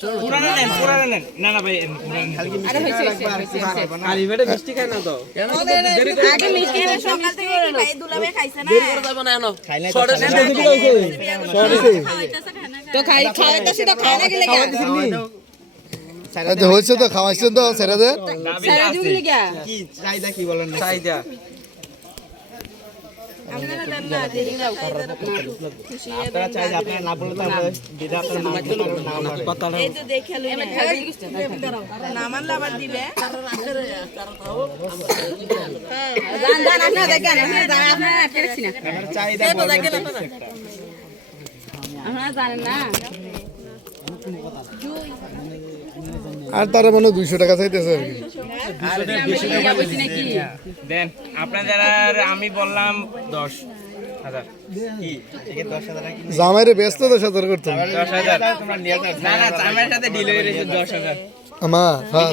পুরানো নেন না না ভাই আরে হইছে খালি বেটা মিষ্টি খায় না তো আগে মিষ্টি এনে সকাল থেকে খাই দুলাবে খাইছে না দেরি করে যাব না এনো তো খাওয়াইতাছি তো খায় না গেলে আচ্ছা হয়েছে তো খাওয়াইছেন তো ছেড়ে সারা দিন লাগা কি চাইদা কি বলেন না চাইদা আপনারা দেন না দেরি যাও খুশি আপনারা চাইদা আপনারা না বললে তো আমরা দিদা আপনারা না কথা এই তো দেখে লই না মানলে আবার দিবে জান জান আপনি দেখেন আপনি পেরেছি না আমরা চাইদা বলবেন আপনারা জানেন না আর তারা মনে 200 টাকা চাইতেছে আর কি দেন আপনাদের আমি বললাম 10,000 কি একে 10,000 কি জামাইরে ব্যস্ত 10,000 করতে 10,000 তোমরা নিয়ে যাও না না জামাইয়ের সাথে ডিল হয়ে গেছে 10,000 আমা হ্যাঁ